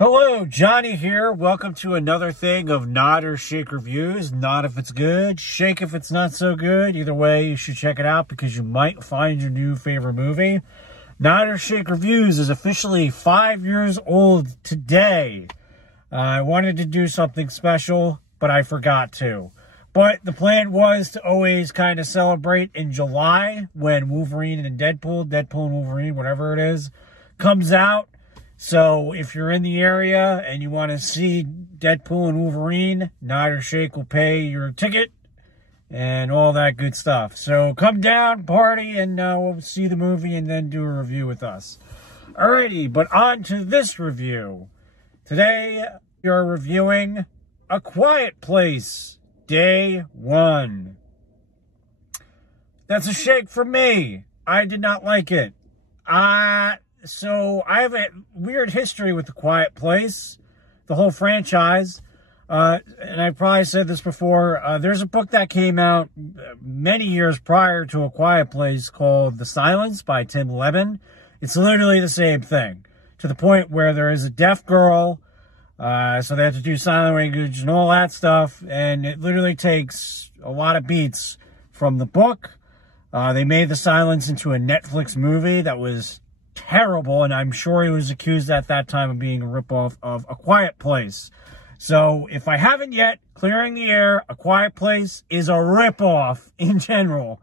Hello, Johnny here. Welcome to another thing of Nod or Shake Reviews. Nod if it's good, shake if it's not so good. Either way, you should check it out because you might find your new favorite movie. Nod or Shake Reviews is officially 5 years old today. I wanted to do something special, but I forgot to. But the plan was to always kind of celebrate in July when Wolverine and Deadpool and Wolverine, whatever it is, comes out. So if you're in the area and you want to see Deadpool and Wolverine, Nod or Shake will pay your ticket and all that good stuff. So come down, party, and we'll see the movie and then do a review with us. Alrighty, but on to this review. Today, we are reviewing A Quiet Place, Day 1. That's a shake from me. I did not like it. So I have a weird history with The Quiet Place, the whole franchise. And I probably said this before. There's a book that came out many years prior to A Quiet Place called The Silence by Tim Levin. It's literally the same thing, to the point where there is a deaf girl, so they have to do sign language and all that stuff, and it literally takes a lot of beats from the book. They made The Silence into a Netflix movie that was terrible, and I'm sure he was accused at that time of being a ripoff of A Quiet Place. So, if I haven't yet, clearing the air, A Quiet Place is a ripoff in general.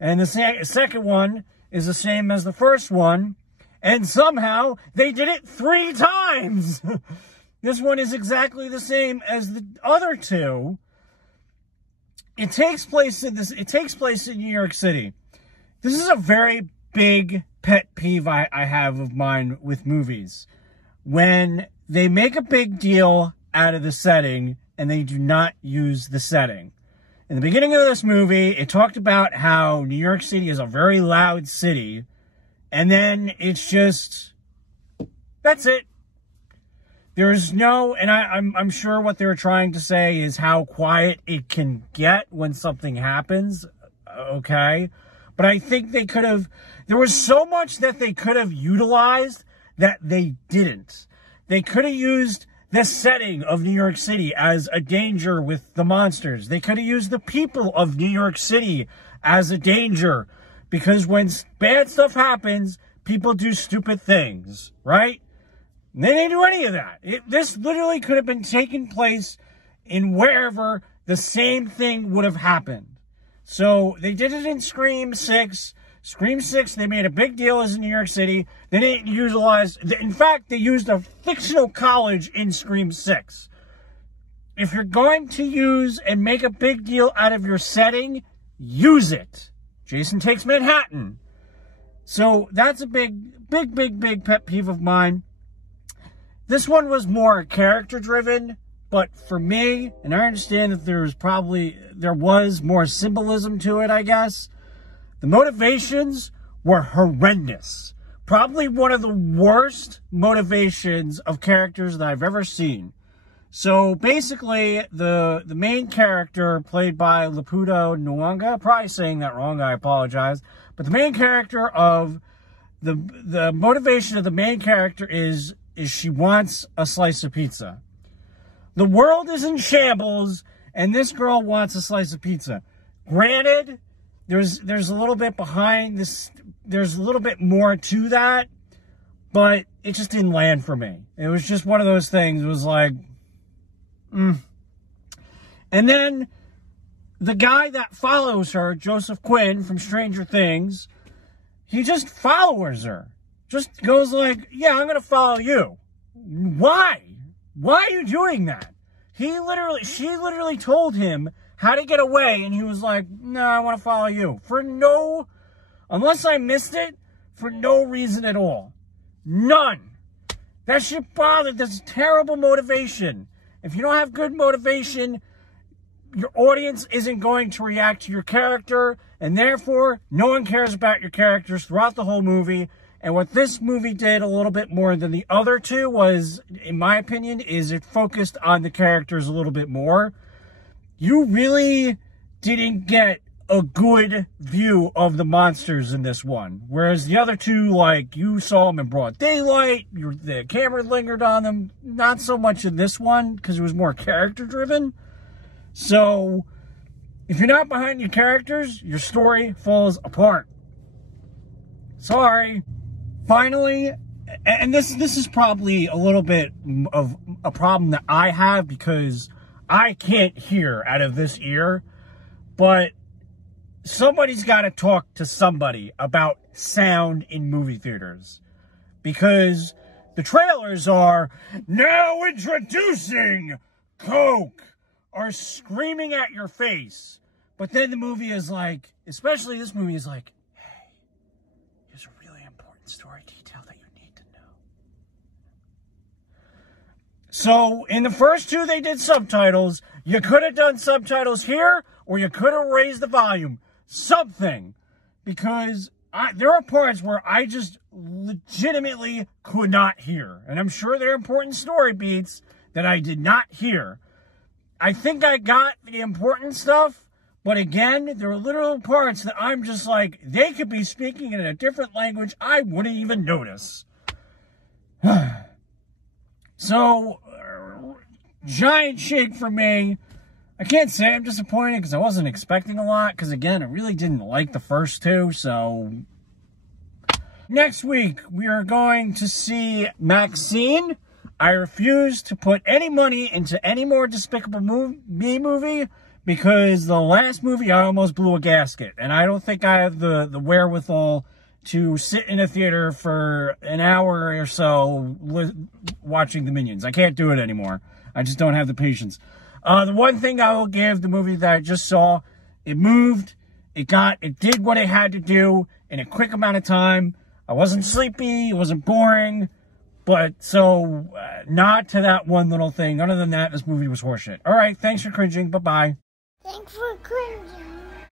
And the second one is the same as the first one, and somehow they did it 3 times! This one is exactly the same as the other two. It takes place in New York City. This is a very big pet peeve I have of mine with movies. When they make a big deal out of the setting and they do not use the setting. In the beginning of this movie, it talked about how New York City is a very loud city, and then it's just, that's it. There's no, and I'm sure what they're trying to say is how quiet it can get when something happens, okay? But I think they could have, there was so much that they could have utilized that they didn't. They could have used the setting of New York City as a danger with the monsters. They could have used the people of New York City as a danger. Because when bad stuff happens, people do stupid things, right? And they didn't do any of that. This literally could have been taking place in wherever the same thing would have happened. So, they did it in Scream 6. Scream 6, they made a big deal as in New York City. They didn't utilize, in fact, they used a fictional college in Scream 6. If you're going to use and make a big deal out of your setting, use it. Jason Takes Manhattan. So, that's a big pet peeve of mine. This one was more character-driven. But for me, and I understand that there was more symbolism to it, I guess. The motivations were horrendous. Probably one of the worst motivations of characters that I've ever seen. So basically, the main character played by Lupita Nyong'o, probably saying that wrong, I apologize. But the main character of, the motivation of the main character is she wants a slice of pizza. The world is in shambles, and this girl wants a slice of pizza. Granted, there's a little bit behind this, there's a little bit more to that, but it just didn't land for me. It was just one of those things, it was like, And then, the guy that follows her, Joseph Quinn from Stranger Things, he just follows her. Just goes like, yeah, I'm gonna follow you. Why? Why are you doing that? She literally told him how to get away, and he was like, no, I want to follow you. Unless I missed it, for no reason at all. None. That shit bothered, that's terrible motivation. If you don't have good motivation, your audience isn't going to react to your character, and therefore, no one cares about your characters throughout the whole movie. And what this movie did a little bit more than the other two was, in my opinion, is it focused on the characters a little bit more. You really didn't get a good view of the monsters in this one. Whereas the other two, like, you saw them in broad daylight, the camera lingered on them. Not so much in this one, because it was more character-driven. So, if you're not behind your characters, your story falls apart. Sorry. Finally, and this is probably a little bit of a problem that I have, because I can't hear out of this ear, but somebody's got to talk to somebody about sound in movie theaters, because the trailers are, now introducing Coke, are screaming at your face. But then the movie is like, especially this movie is like, hey, here's a really important story detail that you need to know. So in the first two, they did subtitles. You could have done subtitles here, or you could have raised the volume. Something. Because there are parts where I just legitimately could not hear. And I'm sure there are important story beats that I did not hear. I think I got the important stuff, but again, there are literal parts that I'm just like, they could be speaking in a different language, I wouldn't even notice. So, giant shake for me. I can't say I'm disappointed because I wasn't expecting a lot, because again, I really didn't like the first two, so... Next week, we are going to see Maxine. I refuse to put any money into any more Despicable Me movie, because the last movie I almost blew a gasket, and I don't think I have the wherewithal to sit in a theater for an hour or so watching the Minions. I can't do it anymore. I just don't have the patience. The one thing I will give the movie that I just saw, it moved, it did what it had to do in a quick amount of time. I wasn't sleepy, it wasn't boring. But, so, nod to that one little thing. Other than that, this movie was horseshit. Alright, thanks for cringing. Bye-bye. Thanks for cringing.